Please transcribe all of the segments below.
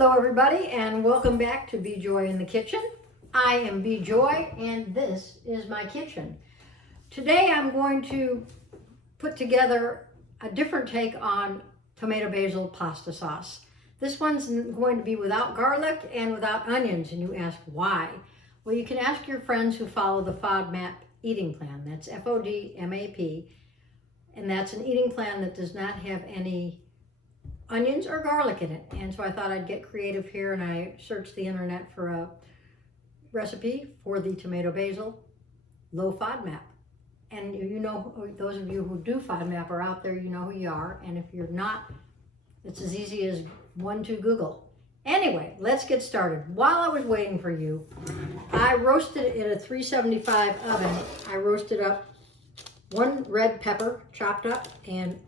Hello everybody and welcome back to Be Joy in the Kitchen. I am Be Joy and this is my kitchen. Today I'm going to put together a different take on tomato basil pasta sauce. This one's going to be without garlic and without onions, and you ask why? Well, you can ask your friends who follow the FODMAP eating plan. That's FODMAP, and that's an eating plan that does not have any onions or garlic in it. And so I thought I'd get creative here, and I searched the internet for a recipe for the tomato basil low FODMAP. And you know, those of you who do FODMAP are out there, you know who you are. And if you're not, it's as easy as 1-2 Google. Anyway, let's get started. While I was waiting for you, I roasted it in a 375 oven. I roasted up 1 red pepper chopped up and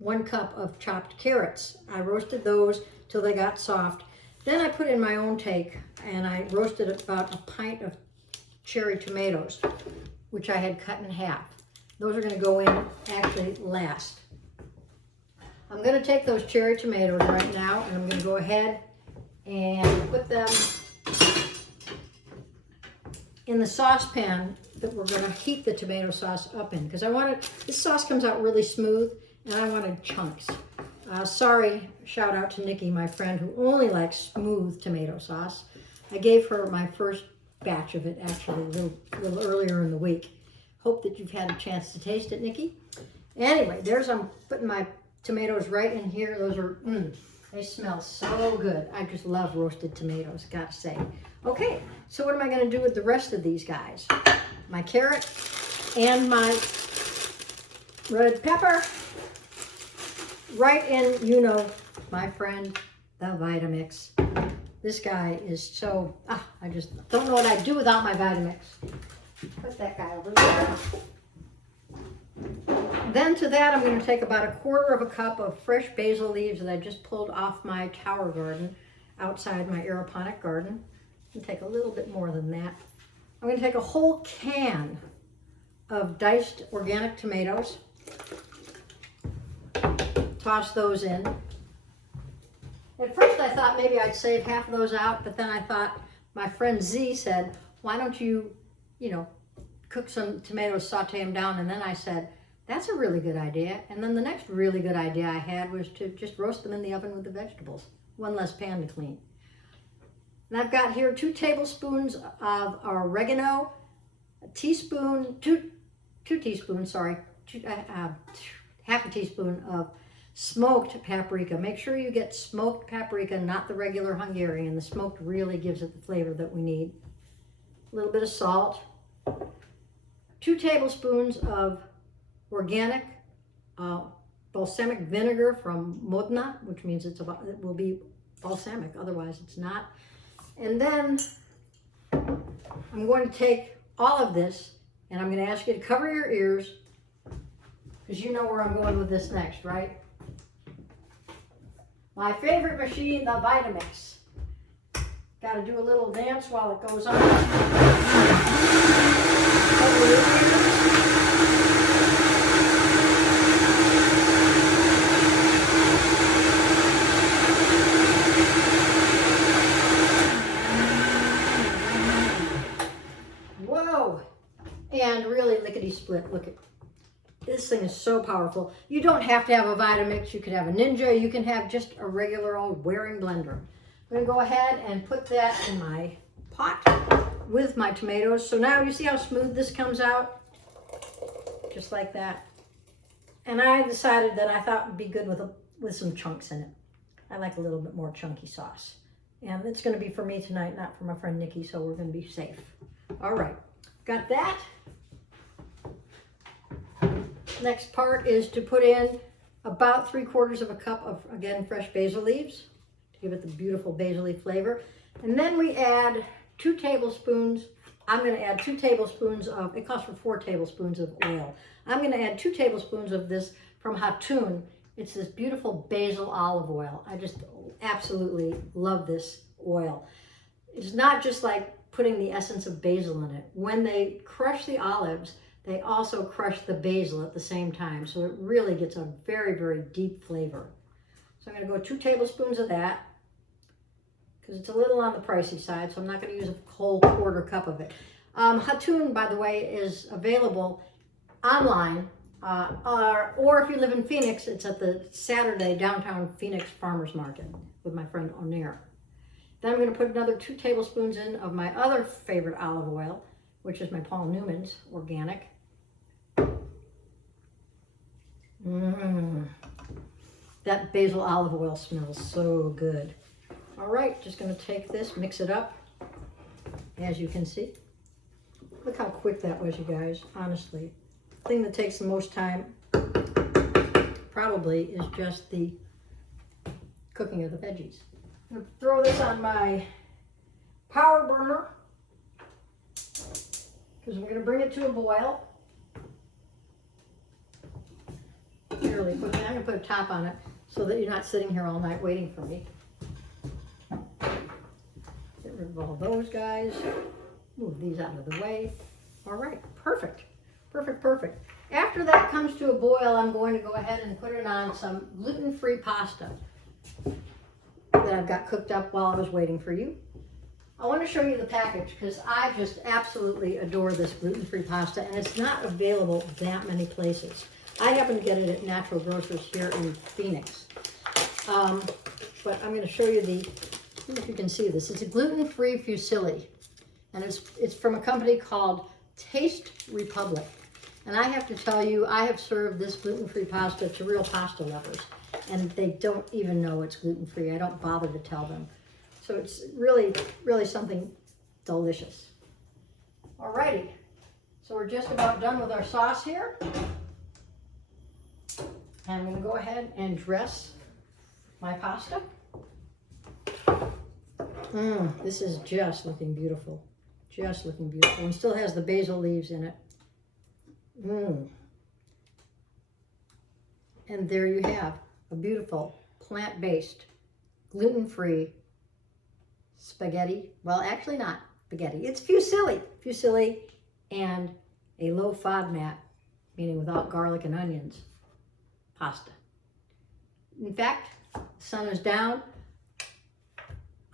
1 cup of chopped carrots. I roasted those till they got soft. Then I put in my own take and I roasted about a pint of cherry tomatoes, which I had cut in half. Those are going to go in actually last. I'm going to take those cherry tomatoes right now and I'm going to go ahead and put them in the saucepan that we're going to heat the tomato sauce up in, because I want it, this sauce comes out really smooth and I wanted chunks. Sorry, shout out to Nikki, my friend, who only likes smooth tomato sauce. I gave her my first batch of it actually a little earlier in the week. Hope that you've had a chance to taste it, Nikki. Anyway, I'm putting my tomatoes right in here. Those are, they smell so good. I just love roasted tomatoes, gotta say. Okay, so what am I gonna do with the rest of these guys? My carrot and my red pepper. Right in, you know, my friend, the Vitamix. This guy is so, I just don't know what I'd do without my Vitamix. Put that guy over there. Then to that, I'm going to take about 1/4 cup of fresh basil leaves that I just pulled off my tower garden outside my aeroponic garden. And take a little bit more than that. I'm going to take a whole can of diced organic tomatoes. Toss those in. At first I thought maybe I'd save half of those out, but then I thought, my friend Z said, why don't you cook some tomatoes, saute them down, and then I said, that's a really good idea. And then the next really good idea I had was to just roast them in the oven with the vegetables. One less pan to clean. And I've got here 2 tablespoons of oregano, half a teaspoon of smoked paprika. Make sure you get smoked paprika, not the regular Hungarian. The smoked really gives it the flavor that we need. A little bit of salt. 2 tablespoons of organic balsamic vinegar from Modena, which means it will be balsamic, otherwise it's not. And then I'm going to take all of this and I'm going to ask you to cover your ears, because you know where I'm going with this next, right? My favorite machine, the Vitamix. Got to do a little dance while it goes on. Whoa! And really lickety split. Look at this thing is so powerful. You don't have to have a Vitamix. You could have a Ninja. You can have just a regular old Waring blender. I'm going to go ahead and put that in my pot with my tomatoes. So now you see how smooth this comes out? Just like that. And I decided that I thought it would be good with some chunks in it. I like a little bit more chunky sauce. And it's going to be for me tonight, not for my friend Nikki, so we're going to be safe. All right. Got that. Next part is to put in about 3/4 cup of, again, fresh basil leaves to give it the beautiful basil leaf flavor. And then we add 2 tablespoons. I'm going to add 2 tablespoons of, it calls for 4 tablespoons of oil. I'm going to add 2 tablespoons of this from Hatun. It's this beautiful basil olive oil. I just absolutely love this oil. It's not just like putting the essence of basil in it. When they crush the olives, they also crush the basil at the same time. So it really gets a very, very deep flavor. So I'm going to go 2 tablespoons of that. because it's a little on the pricey side, so I'm not going to use a whole quarter cup of it. Hatun, by the way, is available online, or if you live in Phoenix, it's at the Saturday downtown Phoenix Farmers Market with my friend Onair. Then I'm going to put another 2 tablespoons in of my other favorite olive oil, which is my Paul Newman's organic. That basil olive oil smells so good. All right, just going to take this, mix it up, as you can see. Look how quick that was, you guys, honestly. The thing that takes the most time probably is just the cooking of the veggies. I'm going to throw this on my power burner because we're going to bring it to a boil. Fairly quickly. I'm going to put a top on it so that you're not sitting here all night waiting for me. Get rid of all those guys. Move these out of the way. All right, perfect. Perfect, perfect. After that comes to a boil, I'm going to go ahead and put it on some gluten-free pasta that I've got cooked up while I was waiting for you. I want to show you the package because I just absolutely adore this gluten-free pasta, and it's not available that many places. I happen to get it at Natural Grocers here in Phoenix. But I'm going to show you I don't know if you can see this. It's a gluten-free fusilli, and it's from a company called Taste Republic. And I have to tell you, I have served this gluten-free pasta to real pasta lovers, and they don't even know it's gluten-free. I don't bother to tell them. So it's really, really something delicious. Alrighty, so we're just about done with our sauce here. And I'm going to go ahead and dress my pasta. This is just looking beautiful. Just looking beautiful. And still has the basil leaves in it. And there you have a beautiful plant-based, gluten-free spaghetti. Well, actually not spaghetti. It's fusilli. Fusilli and a low FODMAP, meaning without garlic and onions, pasta. In fact, the sun is down.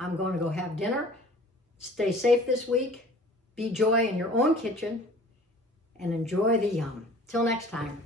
I'm going to go have dinner. Stay safe this week. Be joy in your own kitchen and enjoy the yum. Till next time.